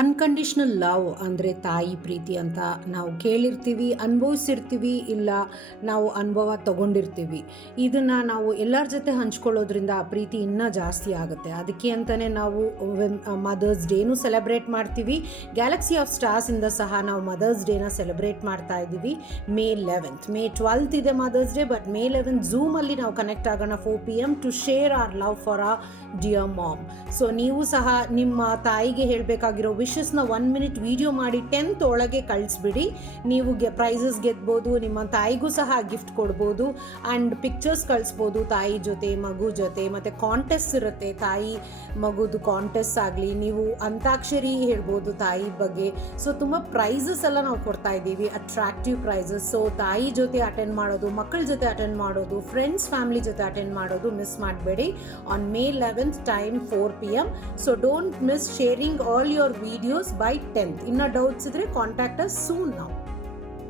Unconditional love ಅಂದರೆ ತಾಯಿ ಪ್ರೀತಿ ಅಂತ ನಾವು ಕೇಳಿರ್ತೀವಿ, ಅನುಭವಿಸಿರ್ತೀವಿ ಇಲ್ಲ ನಾವು ಅನುಭವ ತಗೊಂಡಿರ್ತೀವಿ. ಇದನ್ನು ನಾವು ಎಲ್ಲರ ಜೊತೆ ಹಂಚ್ಕೊಳ್ಳೋದ್ರಿಂದ ಆ ಪ್ರೀತಿ ಇನ್ನೂ ಜಾಸ್ತಿ ಆಗುತ್ತೆ. ಅದಕ್ಕೆ ಅಂತಲೇ ನಾವು ಮದರ್ಸ್ ಡೇನೂ ಸೆಲೆಬ್ರೇಟ್ ಮಾಡ್ತೀವಿ. ಗ್ಯಾಲಕ್ಸಿ ಆಫ್ ಸ್ಟಾರ್ಸಿಂದ ಸಹ ನಾವು ಮದರ್ಸ್ ಡೇನ ಸೆಲೆಬ್ರೇಟ್ ಮಾಡ್ತಾ ಇದ್ದೀವಿ. ಮೇ ಲೆವೆಂತ್ ಮೇ ಟ್ವೆಲ್ತ್ ಇದೆ mother's day but May eleventh ಝೂಮಲ್ಲಿ ನಾವು ಕನೆಕ್ಟ್ ಆಗೋಣ four P M to share our love for a dear mom so ನೀವು ಸಹ ನಿಮ್ಮ ತಾಯಿಗೆ ಹೇಳಬೇಕಾಗಿರೋ ವಿಶಸ್ನ ಒನ್ ಮಿನಿಟ್ ವಿಡಿಯೋ ಮಾಡಿ ಟೆಂತ್ ಒಳಗೆ ಕಳಿಸ್ಬಿಡಿ. ನೀವು ಗೆ ಪ್ರೈಸಸ್ ಗೆದ್ಬೋದು, ನಿಮ್ಮ ತಾಯಿಗೂ ಸಹ ಗಿಫ್ಟ್ ಕೊಡ್ಬೋದು ಆ್ಯಂಡ್ ಪಿಕ್ಚರ್ಸ್ ಕಳಿಸ್ಬೋದು, ತಾಯಿ ಜೊತೆ, ಮಗು ಜೊತೆ, ಮತ್ತು ಕಾಂಟೆಸ್ಟ್ ಇರುತ್ತೆ. ತಾಯಿ ಮಗುದು ಕಾಂಟೆಸ್ಟ್ ಆಗಲಿ, ನೀವು ಅಂತಾಕ್ಷರಿ ಹೇಳ್ಬೋದು ತಾಯಿ ಬಗ್ಗೆ. ಸೊ ತುಂಬ ಪ್ರೈಸಸ್ ಎಲ್ಲ ನಾವು ಕೊಡ್ತಾ ಇದ್ದೀವಿ ಅಟ್ರಾಕ್ಟಿವ್ ಪ್ರೈಸಸ್ ಸೊ ತಾಯಿ ಜೊತೆ ಅಟೆಂಡ್ ಮಾಡೋದು, ಮಕ್ಕಳ ಜೊತೆ ಅಟೆಂಡ್ ಮಾಡೋದು ಫ್ರೆಂಡ್ಸ್ ಫ್ಯಾಮಿಲಿ ಜೊತೆ ಅಟೆಂಡ್ ಮಾಡೋದು ಮಿಸ್ ಮಾಡಬೇಡಿ. On May eleventh time four P M so don't miss sharing all your videos by tenth ಇನ್ನೂ ಡೌಟ್ಸ್ ಇದ್ದರೆ ಕಾಂಟ್ಯಾಕ್ಟ್ ಅಸ್ ಸೂನ್ ನಾವು